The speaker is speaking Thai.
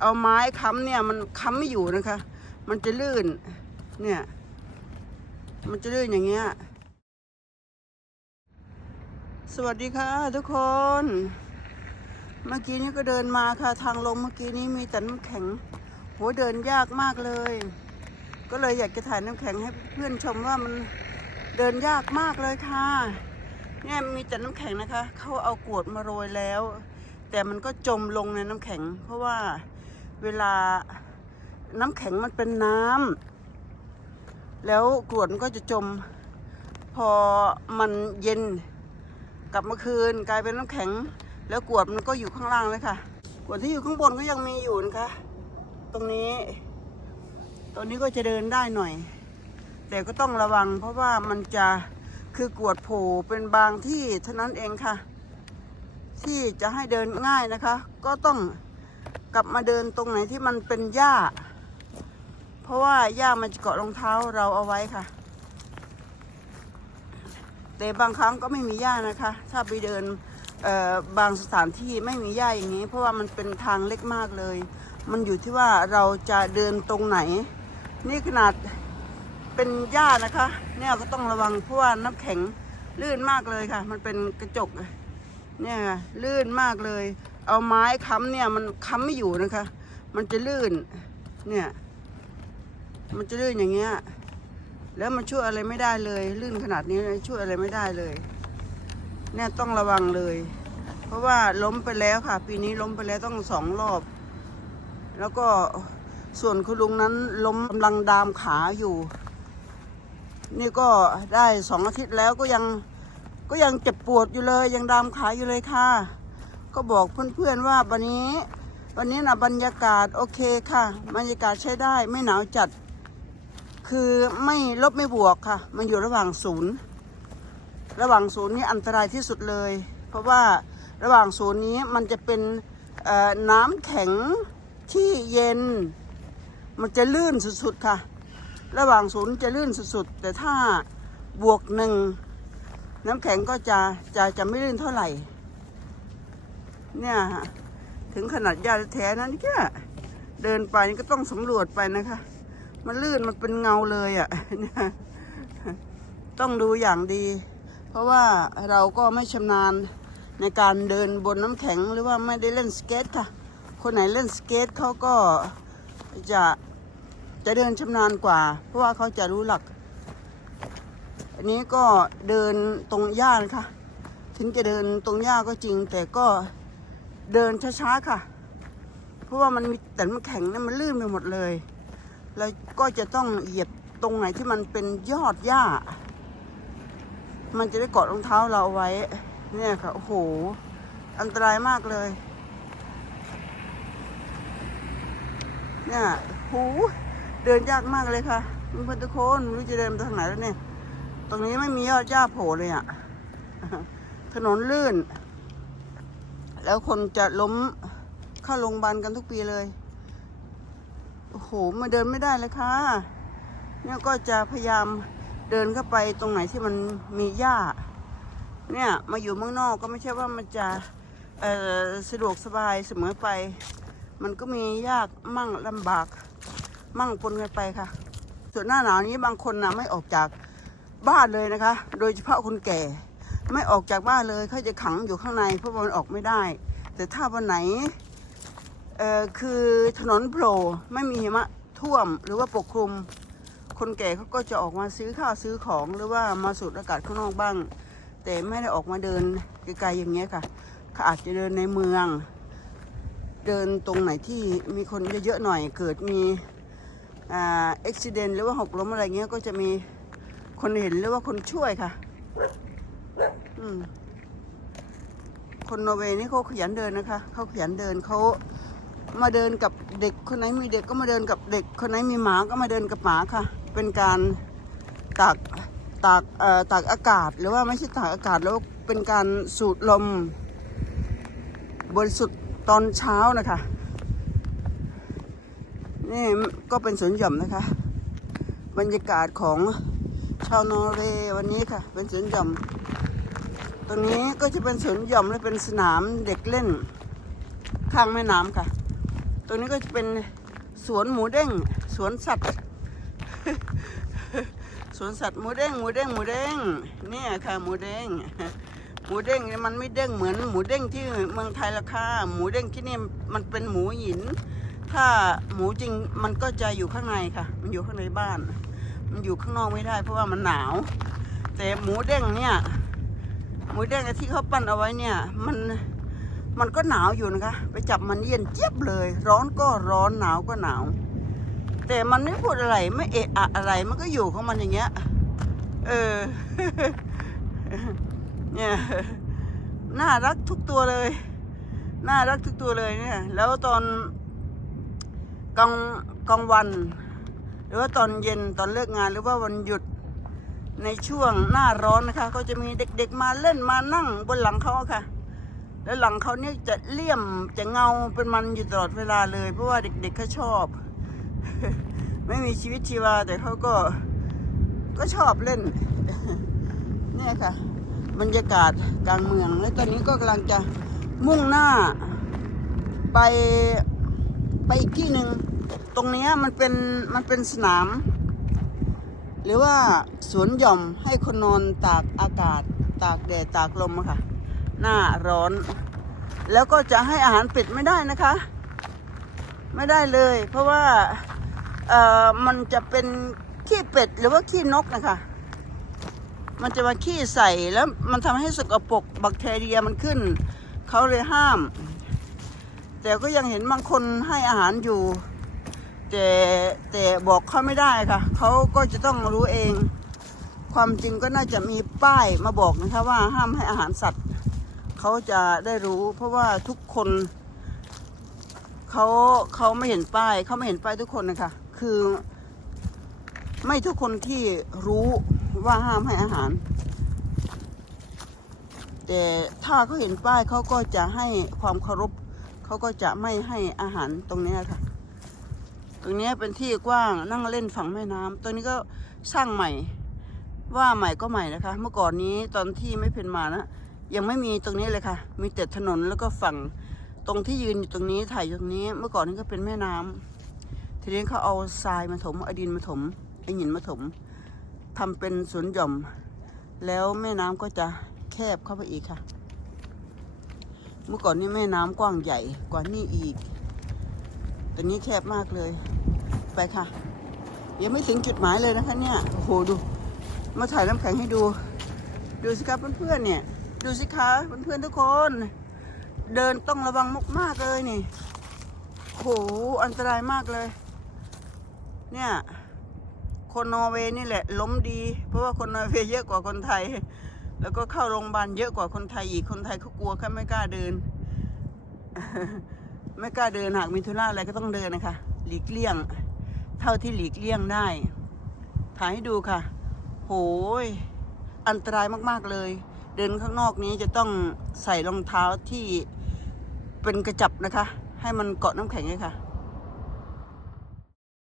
เอาไม้ค้ำเนี่ยมันค้ำไม่อยู่นะคะ มันจะลื่น เนี่ย มันจะลื่นอย่างเงี้ย สวัสดีค่ะทุกคน เมื่อกี้นี้ก็เดินมาค่ะ ทางลงเมื่อกี้นี้มีแต่น้ำแข็งโหเดินยากมากเลย ก็เลยอยากจะถ่ายน้ำแข็งให้เพื่อนชมว่ามันเดินยากมากเลยค่ะ เนี่ยมีแต่น้ำแข็งนะคะ เขาเอากวดมาโรยแล้ว แต่มันก็จมลงในน้ำแข็ง เพราะว่า เวลาน้ำแข็งมันเป็นน้ำแล้วกรวดมันก็จะจม พอมันเย็นกลับมาคืนกลายเป็นน้ำแข็ง แล้วกรวดมันก็อยู่ข้างล่างเลยค่ะกรวดที่อยู่ข้างบนก็ยังมีอยู่นะคะ ตรงนี้ตรงนี้ก็จะเดินได้หน่อย แต่ก็ต้องระวัง เพราะว่ามันจะคือกรวดโผล่เป็นบางที่เท่านั้นเองค่ะ ที่จะให้เดินง่ายนะคะ ก็ต้อง กลับมาเดินตรงไหนที่มันเป็นหญ้า เพราะว่าหญ้ามันจะเกาะรองเท้าเราเอาไว้ค่ะ แต่บางครั้งก็ไม่มีหญ้านะคะ ถ้าไปเดินเอ่อบางสถานที่ไม่มีหญ้าอย่างนี้ เพราะว่ามันเป็นทางเล็กมากเลย มันอยู่ที่ว่าเราจะเดินตรงไหน นี่ขนาดเป็นหญ้านะคะ เนี่ยก็ต้องระวังเพราะว่าน้ำแข็งลื่นมากเลยค่ะ มันเป็นกระจกเนี่ยค่ะลื่นมากเลย เอาไม้ค้ำเนี่ย มันค้ำไม่อยู่นะคะ มันจะลื่น เนี่ย มันจะลื่นอย่างเงี้ย แล้วมันช่วยอะไรไม่ได้เลย ลื่นขนาดนี้ช่วยอะไรไม่ได้เลย เนี่ยต้องระวังเลย เพราะว่าล้มไปแล้วค่ะ ปีนี้ล้มไปแล้วต้องสองรอบ แล้วก็ส่วนคุณลุงนั้นล้มกำลังดามขาอยู่ นี่ก็ได้สองอาทิตย์แล้วก็ยังก็ยังเจ็บปวดอยู่เลย ยังดามขาอยู่เลยค่ะ ก็บอกเพื่อนๆว่าวันนี้ วันนี้นะบรรยากาศโอเคค่ะ บรรยากาศใช้ได้ไม่หนาวจัด คือไม่ลบไม่บวกค่ะ มันอยู่ระหว่างศูนย์ ระหว่างศูนย์นี้อันตรายที่สุดเลย เพราะว่าระหว่างศูนย์นี้มันจะเป็นน้ำแข็งที่เย็น มันจะลื่นสุดๆค่ะ ระหว่างศูนย์จะลื่นสุดๆแต่ถ้าบวกหนึ่งน้ำแข็งก็จะจะจะไม่ลื่นเท่าไหร่ เนี่ยฮะถึงขนาดญาติแท้นั้นแค่เดินไปนี่ก็ต้องสำรวจไปนะคะ มันลื่นมันเป็นเงาเลยอะ่ะเนี่ยต้องดูอย่างดี เพราะว่าเราก็ไม่ชำนาญในการเดินบนน้ำแข็งหรือว่าไม่ได้เล่นสเก็ตค่ะ คนไหนเล่นสเก็ตเขาก็จะจะเดินชำนาญกว่า เพราะว่าเขาจะรู้หลัก อันนี้ก็เดินตรงหญ้านะคะถึงจะเดินตรงหญ้าก็จริง แต่ก็ เดินช้าๆค่ะ เพราะว่ามันมีแต่น้ำแข็งเนี่ยมันลื่นไปหมดเลย แล้วก็จะต้องเหยียบตรงไหนที่มันเป็นยอดหญ้า มันจะได้เกาะรองเท้าเราเอาไว้ เนี่ยค่ะ โอ้โห อันตรายมากเลย เนี่ยหูเดินยากมากเลยค่ะเพื่อนทุกคนไม่รู้จะเดินไปทางไหนแล้วเนี่ย ตรงนี้ไม่มียอดหญ้าโผล่เลยอะ ถนนลื่น แล้วคนจะล้มเข้าโรงพยาบาลกันทุกปีเลย โอ้โหมาเดินไม่ได้เลยค่ะเนี่ยก็จะพยายามเดินเข้าไปตรงไหนที่มันมีหญ้า เนี่ยมาอยู่เมืองนอกก็ไม่ใช่ว่ามันจะสะดวกสบายเสมอไป มันก็มียากมั่งลำบาก มั่งปนกันไปค่ะ ส่วนหน้าหนาวนี้บางคนนะไม่ออกจากบ้านเลยนะคะ โดยเฉพาะคนแก่ ไม่ออกจากบ้านเลยเขาจะขังอยู่ข้างในเพราะวันออกไม่ได้ แต่ถ้าวันไหนเอ่อคือถนนโผล่ไม่มีหิมะท่วมหรือว่าปกคลุม คนแก่เขาก็จะออกมาซื้อข้าวซื้อของหรือว่ามาสูดอากาศข้างนอกบ้าง แต่ไม่ได้ออกมาเดินไกลๆอย่างเงี้ยค่ะเขาอาจจะเดินในเมือง เดินตรงไหนที่มีคนเยอะๆหน่อยเกิดมีอ่าอุบิเหตุหรือว่าหกล้มอะไรเงี้ยก็จะมีคนเห็นหรือว่าคนช่วยค่ะ คนนอร์เวย์นี่เขาขยันเดินนะคะ เขาขยันเดินเขามาเดินกับเด็กคนไหนมีเด็กก็มาเดินกับเด็ก คนไหนมีหมาก็มาเดินกับหมาค่ะ เป็นการตากตากเอ่อตากอากาศหรือว่าไม่ใช่ตากอากาศแล้วเป็นการสูดลม บริสุทธิ์ตอนเช้านะคะ นี่ก็เป็นสวนหย่อมนะคะ บรรยากาศของชาวนอร์เวย์วันนี้ค่ะ เป็นสวนหย่อม ตรงนี้ก็จะเป็นสวนหย่อมและเป็นสนามเด็กเล่น ข้างแม่น้ำค่ะ ตรงนี้ก็จะเป็นสวนหมูเด้งสวนสัตว์ สวนสัตว์หมูเด้งหมูเด้งหมูเด้งเนี่ยค่ะหมูเด้งหมูเด้งมันไม่เด้งเหมือนหมูเด้งที่เมืองไทยราคาหมูเด้งที่นี่มันเป็นหมูหิน ถ้าหมูจริงมันก็จะอยู่ข้างในค่ะ มันอยู่ข้างในบ้าน มันอยู่ข้างนอกไม่ได้เพราะว่ามันหนาว แต่หมูเด้งเนี่ย หมูเด้งที่เขาปั้นเอาไว้เนี่ย มันมันก็หนาวอยู่นะคะ ไปจับมันเย็นเจี๊ยบเลย ร้อนก็ร้อนหนาวก็หนาว แต่มันไม่พูดอะไรไม่เอะอะอะไรมันก็อยู่ของมันอย่างเงี้ยเออเนี่ยน่ารักทุกตัวเลย น่ารักทุกตัวเลยเนี่ย แล้วตอนกลางกลางวัน หรือว่าตอนเย็นตอนเลิกงานหรือว่าวันหยุด ในช่วงหน้าร้อนนะคะ ก็จะมีเด็กๆมาเล่นมานั่งบนหลังเขาค่ะ แล้วหลังเขาเนี่ยจะเลี่ยมจะเงาเป็นมันอยู่ตลอดเวลาเลย เพราะว่าเด็กๆเขาชอบ ไม่มีชีวิตชีวาแต่เขาก็ก็ชอบเล่น เนี่ยค่ะ บรรยากาศกลางเมือง แล้วตอนนี้ก็กำลังจะมุ่งหน้าไปไปอีกที่หนึ่งตรงนี้มันเป็นมันเป็นสนาม หรือว่าสวนหย่อมให้คนนอนตากอากาศ ตากแดดตากลมอะค่ะ หน้าร้อน แล้วก็จะให้อาหารเป็ดไม่ได้นะคะ ไม่ได้เลย เพราะว่าเอ่อมันจะเป็นขี้เป็ดหรือว่าขี้นกนะคะ มันจะมาขี้ใส่แล้วมันทำให้สกปรกแบคทีเรียมันขึ้น เขาเลยห้าม แต่ก็ยังเห็นบางคนให้อาหารอยู่ แต่แต่บอกเขาไม่ได้ค่ะ เขาก็จะต้องรู้เอง ความจริงก็น่าจะมีป้ายมาบอกนะคะว่าห้ามให้อาหารสัตว์ เขาจะได้รู้ เพราะว่าทุกคนเขาเขาไม่เห็นป้ายเขาไม่เห็นป้ายทุกคนนะคะคือ ไม่ทุกคนที่รู้ว่าห้ามให้อาหาร แต่ถ้าเขาเห็นป้ายเขาก็จะให้ความเคารพเขาก็จะไม่ให้อาหารตรงนี้ค่ะ ตรงนี้เป็นที่กว้างนั่งเล่นฝั่งแม่น้ำตรงนี้ก็สร้างใหม่ ว่าใหม่ก็ใหม่นะคะ เมื่อก่อนนี้ตอนที่ไม่เป็นมานะยังไม่มีตรงนี้เลยค่ะ มีแต่ถนนแล้วก็ฝั่งตรงที่ยืนอยู่ตรงนี้ถ่ายอยู่ตรงนี้ เมื่อก่อนนี้ก็เป็นแม่น้ำทีนี้เขาเอาทรายมาถมอาดินมาถมไอหินมาถมทำเป็นสวนหย่อม แล้วแม่น้ำก็จะแคบเข้าไปอีกค่ะ เมื่อก่อนนี้แม่น้ำกว้างใหญ่กว่านี่อีก แต่นี้แคบมากเลย ไปค่ะ ยังไม่ถึงจุดหมายเลยนะคะเนี่ย โอ้โหดู มาถ่ายน้ำแข็งให้ดู ดูสิครับเพื่อนๆเนี่ย ดูสิคะเพื่อนๆทุกคน เดินต้องระวังมากๆเลยนี่โอ้โหอันตรายมากเลย เนี่ย คนนอร์เวย์นี่แหละ ล้มดี เพราะว่าคนนอร์เวย์เยอะกว่าคนไทย แล้วก็เข้าโรงพยาบาลเยอะกว่าคนไทยอีกคนไทยเขากลัวแค่ไม่กล้าเดิน ไม่กล้าเดินหากมีธุระอะไรก็ต้องเดินนะคะ หลีกเลี่ยง เท่าที่หลีกเลี่ยงได้ ถ่ายให้ดูค่ะ โหย อันตรายมากๆเลย เดินข้างนอกนี้จะต้องใส่รองเท้าที่เป็นกระจับนะคะ ให้มันเกาะน้ำแข็งเลยค่ะ